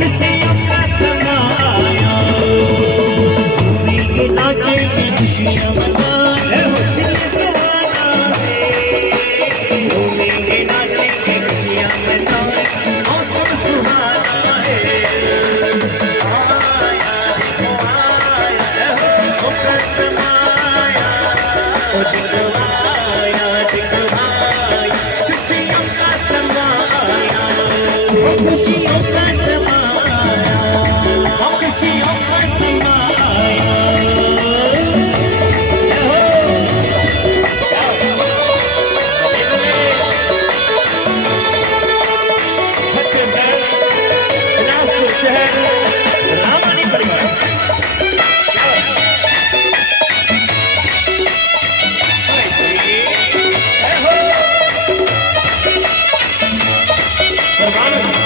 खुशियों का समाया झूमेंगे नाचेंगे खुशियाँ मनाए हुस्न सुहाना है झूमेंगे नाचेंगे खुशियाँ मनाए मौसम सुहाना है आया देखो आया होकर समाया ओ दिखवाया दिखवाया खुशियों का समाया खुशियों का समाया खुशियों का समाया शहर रामानी परिवार Hermano